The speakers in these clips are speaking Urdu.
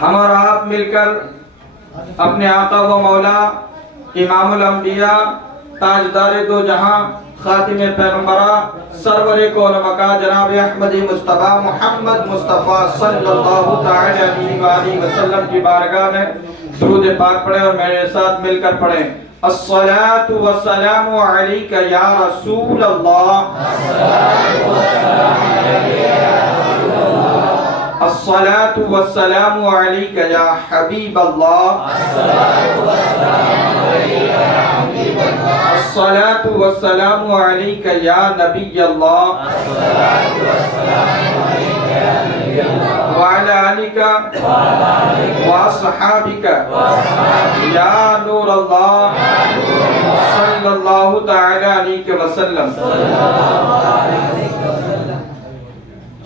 ہم اور آپ مل کر اپنے آقا و مولا امام الانبیاء تاجدار دو جہاں خاتم پیغمبرہ سرور کون مکہ جناب احمدی مصطفیٰ محمد مصطفیٰ صلی اللہ تعالی علیہ وآلہ وسلم کی بارگاہ میں درود پاک پڑھیں اور میرے ساتھ مل کر پڑھیں الصلاة والسلام علیک یا رسول اللہ، الصلاة والسلام علیک یا حبیب اللہ، الصلاة والسلام علیک یا نبی اللہ، وعلی آلک واصحابک یا نور اللہ صلی اللہ تعالی علیہ وسلم۔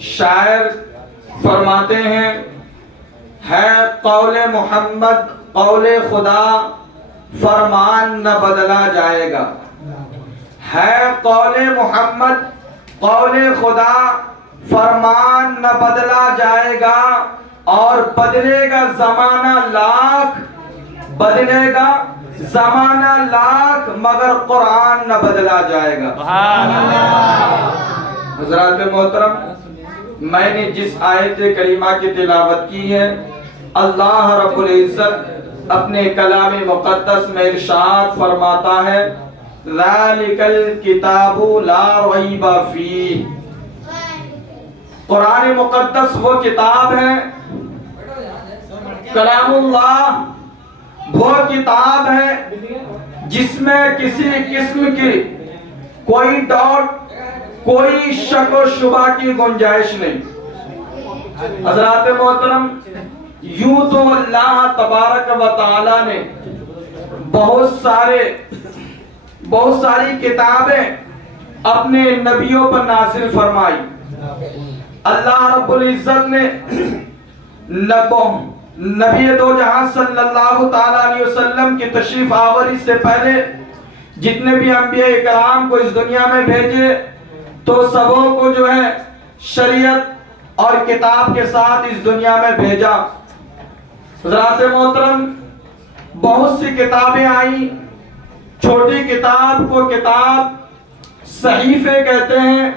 شاعر فرماتے ہیں ہے قول محمد قول خدا فرمان نہ بدلا جائے گا، ہے قول محمد قول خدا فرمان نہ بدلا جائے گا، اور بدلے گا زمانہ لاکھ، بدلے گا زمانہ لاکھ مگر قرآن نہ بدلا جائے گا۔ حضرات محترم، میں نے جس آیت کریمہ کی تلاوت کی ہے، اللہ رب العزت اپنے کلام مقدس میں ارشاد فرماتا ہے ذَلِكَ الْكِتَابُ لَا رَيْبَ فِيهِ۔ قرآن مقدس وہ کتاب ہے، کلام اللہ وہ کتاب ہے جس میں کسی قسم کی کوئی ڈاؤٹ، کوئی شک و شبہ کی گنجائش نہیں۔ حضرات محترم، یوں تو اللہ تبارک و تعالی نے بہت ساری کتابیں اپنے نبیوں پر نازل فرمائی۔ اللہ رب العزت نے نبی دو جہاں صلی اللہ تعالی علیہ وسلم کی تشریف آوری سے پہلے جتنے بھی انبیاء کرام کو اس دنیا میں بھیجے تو سبوں کو جو ہے شریعت اور کتاب کے ساتھ اس دنیا میں بھیجا۔ حضرات محترم، بہت سی کتابیں آئیں، چھوٹی کتاب کو کتاب صحیفے کہتے ہیں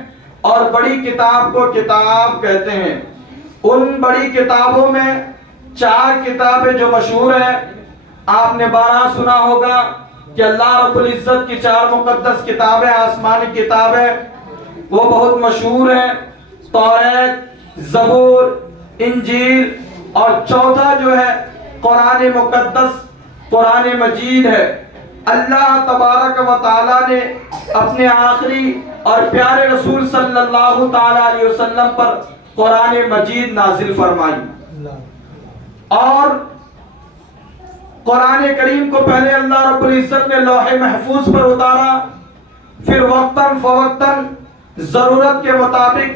اور بڑی کتاب کو کتاب کہتے ہیں۔ ان بڑی کتابوں میں 4 کتابیں جو مشہور ہیں، آپ نے 12 سنا ہوگا کہ اللہ رب العزت کی 4 مقدس کتابیں، آسمانی کتابیں، وہ بہت مشہور ہیں، توریت، زبور، انجیل، اور چوتھا جو ہے قرآن مقدس، قرآن مجید ہے۔ اللہ تبارک و تعالی نے اپنے آخری اور پیارے رسول صلی اللہ تعالی علیہ وسلم پر قرآن مجید نازل فرمائی، اور قرآن کریم کو پہلے اللہ رب العزت نے لوح محفوظ پر اتارا، پھر وقتاً فوقتاً ضرورت کے مطابق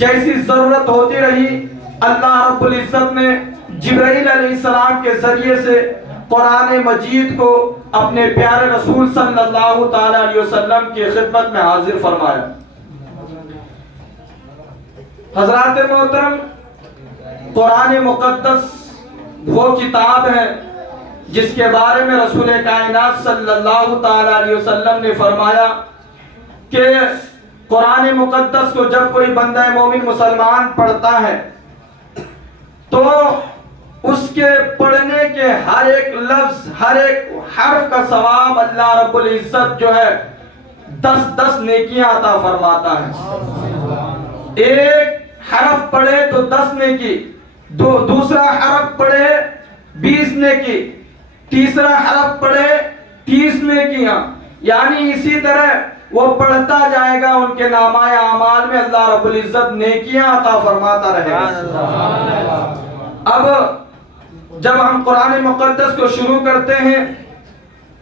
جیسی ضرورت ہوتی رہی، اللہ رب العزت نے جبرائیل علیہ السلام کے ذریعے سے قرآن مجید کو اپنے پیارے رسول صلی اللہ تعالی علیہ وسلم کی خدمت میں حاضر فرمایا۔ حضرات محترم، قرآن مقدس وہ کتاب ہے جس کے بارے میں رسول کائنات صلی اللہ تعالی علیہ وسلم نے فرمایا کہ قرآن مقدس کو جب کوئی بندہ مومن مسلمان پڑھتا ہے تو اس کے پڑھنے کے ہر ایک لفظ، ہر ایک حرف کا ثواب اللہ رب العزت جو ہے 10 نیکیاں عطا فرماتا ہے۔ ایک حرف پڑھے تو 10 نیکی، دوسرا حرف پڑھے 20 نیکی، تیسرا حرف پڑھے 30 نیکیاں، یعنی اسی طرح وہ پڑھتا جائے گا، ان کے نامہ اعمال میں اللہ رب العزت نیکیاں عطا فرماتا رہے گا۔ اب جب ہم قرآن مقدس کو شروع کرتے ہیں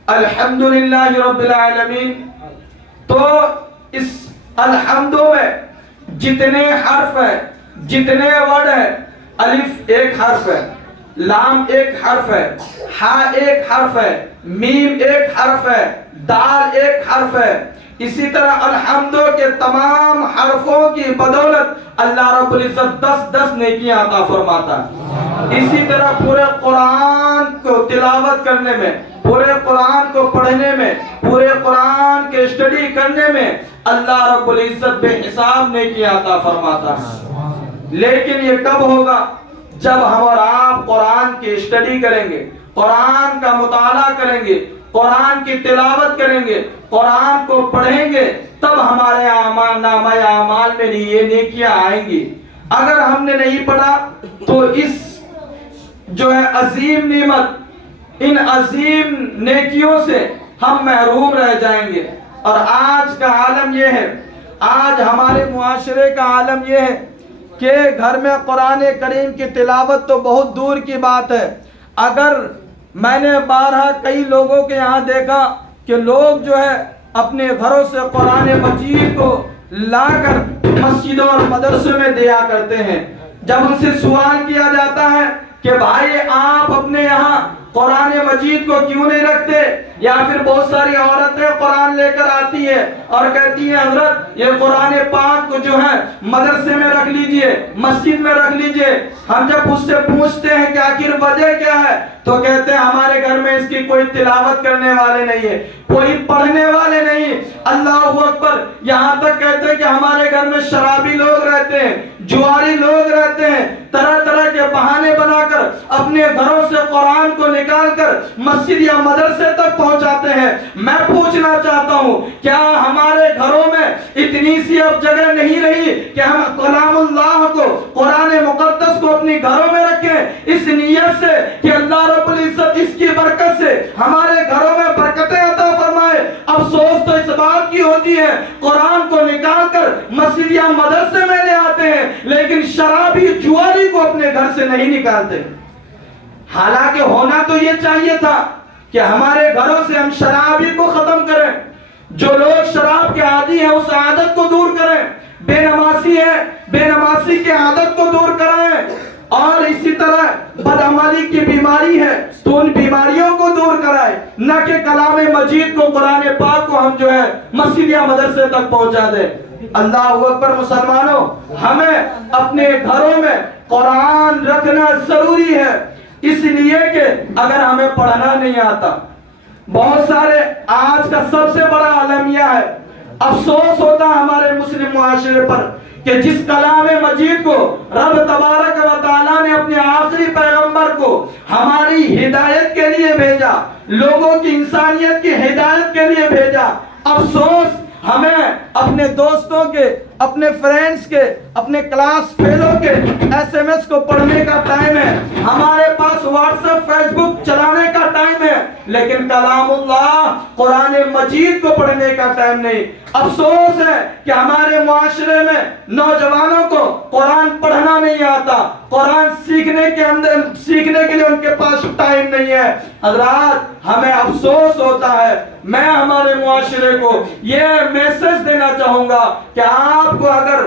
الحمدللہ رب العالمین، تو اس الحمد میں جتنے حرف ہیں، جتنے ورڈ ہیں، الف ایک حرف ہے، لام ایک حرف ہے، ہا ایک حرف ہے، میم ایک حرف ہے، دال ایک حرف ہے۔ اسی طرح الحمد کے تمام حرفوں کی بدولت اللہ رب العزت 10 نیکیاں عطا فرماتا ہے۔ اسی طرح پورے قرآن کو تلاوت کرنے میں، پورے قرآن کو پڑھنے میں، پورے قرآن کے اسٹڈی کرنے میں اللہ رب العزت بے حساب نیکیاں عطا فرماتا ہے۔ لیکن یہ کب ہوگا؟ جب ہم اور آپ قرآن کی اسٹڈی کریں گے، قرآن کا مطالعہ کریں گے، قرآن کی تلاوت کریں گے، قرآن کو پڑھیں گے، تب ہمارے نامہ اعمال میں یہ نیکیاں آئیں گی۔ اگر ہم نے نہیں پڑھا تو اس جو ہے عظیم نعمت، ان عظیم نیکیوں سے ہم محروم رہ جائیں گے۔ اور آج کا عالم یہ ہے، آج ہمارے معاشرے کا عالم یہ ہے کہ گھر میں قرآن کریم کی تلاوت تو بہت دور کی بات ہے۔ اگر میں نے بارہا کئی لوگوں کے یہاں دیکھا کہ لوگ جو ہے اپنے گھروں سے قرآن مجید کو لا کر مسجدوں اور مدرسوں میں دیا کرتے ہیں۔ جب ان سے سوال کیا جاتا ہے کہ بھائی آپ اپنے یہاں قرآن مجید کو کیوں نہیں رکھتے، یا پھر بہت ساری عورتیں قرآن لے کر آتی ہے اور کہتی ہیں حضرت یہ قرآن پاک کو جو ہے مدرسے میں رکھ لیجئے، مسجد میں رکھ لیجئے۔ ہم جب اس سے پوچھتے ہیں کہ آخر وجہ کیا ہے تو کہتے ہیں ہمارے گھر میں اس کی کوئی تلاوت کرنے والے نہیں ہے، کوئی پڑھنے والے نہیں۔ اللہ اکبر، یہاں تک کہتے ہیں کہ ہمارے گھر میں شرابی لوگ رہتے ہیں، جواری لوگ رہتے ہیں، طرح طرح کے بہانے بنا کر اپنے گھروں سے قرآن کو نکال کر مسجد یا مدرسے تک پہنچاتے ہیں۔ میں پوچھنا چاہتا ہوں کیا ہمارے گھروں میں اتنی سی اب جگہ نہیں رہی کہ ہم کلام اللہ کو، قرآن مقدس کو اپنی گھروں میں رکھیں اس نیت سے کہ اللہ رب العزت اس کی برکت سے ہمارے گھروں میں برکتیں عطا فرمائے؟ افسوس تو اس بات کی ہوتی ہے قرآن کو نکال کر مسجد یا مدرسے میں لے آتے ہیں لیکن شرابی جواری کو اپنے گھر سے نہیں نکالتے۔ حالانکہ ہونا تو یہ چاہیے تھا کہ ہمارے گھروں سے ہم شرابی کو ختم کریں، جو لوگ شراب کے عادی ہیں اس عادت کو دور کریں، بے نمازی ہے بے نمازی کی عادت کو دور کرائیں، اور اسی طرح بدعملی کی بیماری ہے تو ان بیماریوں کو دور کرائے، نہ کہ کلام مجید کو، قرآن پاک کو ہم جو ہے مسجد یا مدرسے تک پہنچا دیں۔ اللہ اکبر مسلمانوں، ہمیں اپنے گھروں میں قرآن رکھنا ضروری ہے، اس لیے کہ اگر ہمیں پڑھنا نہیں آتا، بہت سارے آج کا سب سے بڑا عالمیہ ہے، افسوس ہوتا ہے ہمارے مسلم معاشرے پر کہ جس کلام مجید کو رب تبارک و تعالیٰ نے اپنے آخری پیغمبر کو ہماری ہدایت کے لیے بھیجا، لوگوں کی انسانیت کی ہدایت کے لیے بھیجا، افسوس ہمیں اپنے دوستوں کے، اپنے فرینڈز کے، اپنے کلاس فیلو کے ایس ایم ایس کو پڑھنے کا ٹائم ہے، ہمارے پاس واٹس ایپ فیس بک چلانے کا ٹائم ہے، لیکن کلام اللہ قرآن مجید کو پڑھنے کا ٹائم نہیں۔ افسوس ہے کہ ہمارے معاشرے میں نوجوانوں کو قرآن پڑھنا نہیں آتا، قرآن سیکھنے کے لیے ان کے پاس ٹائم نہیں ہے۔ حضرات ہمیں افسوس ہوتا ہے، میں ہمارے معاشرے کو یہ میسج دینا چاہوں گا کہ آپ کو اگر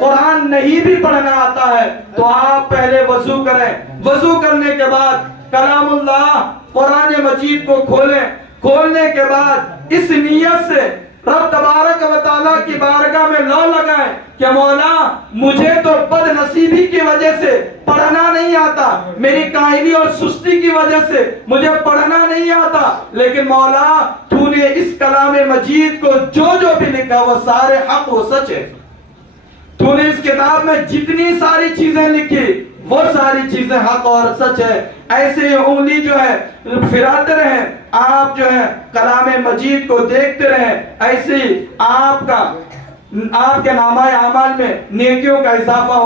قرآن نہیں بھی پڑھنا آتا ہے تو آپ پہلے وضو کریں، وضو کرنے کے بعد کلام اللہ قرآن مجید کو کھولیں، کھولنے کے بعد اس نیت سے رب تبارک و تعالیٰ کی بارگاہ میں لو لگائیں کہ مولا مجھے تو بد نصیبی کی وجہ سے پڑھنا نہیں آتا، میری کاہلی اور سستی کی وجہ سے مجھے پڑھنا نہیں آتا، لیکن مولا تو نے اس کلام مجید کو جو بھی لکھا وہ سارے حق و سچ ہے، تو نے اس کتاب میں جتنی ساری چیزیں لکھی وہ ساری چیزیں حق اور سچ ہے۔ ایسے ہی انگلی جو ہے پھراتے رہیں، آپ جو ہے کلام مجید کو دیکھتے رہیں، ایسے ہی آپ کے نامہ اعمال میں نیکیوں کا اضافہ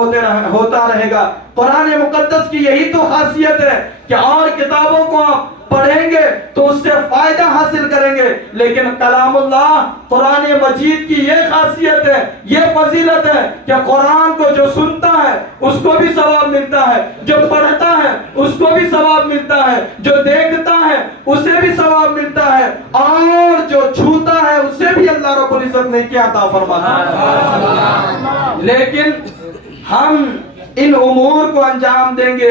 ہوتا رہے گا۔ قرآن مقدس کی یہی تو خاصیت ہے کہ اور کتابوں کو آپ پڑھیں گے تو اس سے فائدہ حاصل کریں گے، لیکن کلام اللہ قرآن مجید کی یہ خاصیت ہے، یہ فضیلت ہے کہ قرآن کو جو سنتا ہے اس کو بھی ثواب ملتا ہے، جو پڑھتا ہے اس کو بھی ثواب ملتا ہے، جو دیکھتا ہے اسے بھی ثواب ملتا ہے، اور جو چھوتا ہے اسے بھی اللہ رب العزت نے کیا عطا فرماتا ہے۔ لیکن ہم ان امور کو انجام دیں گے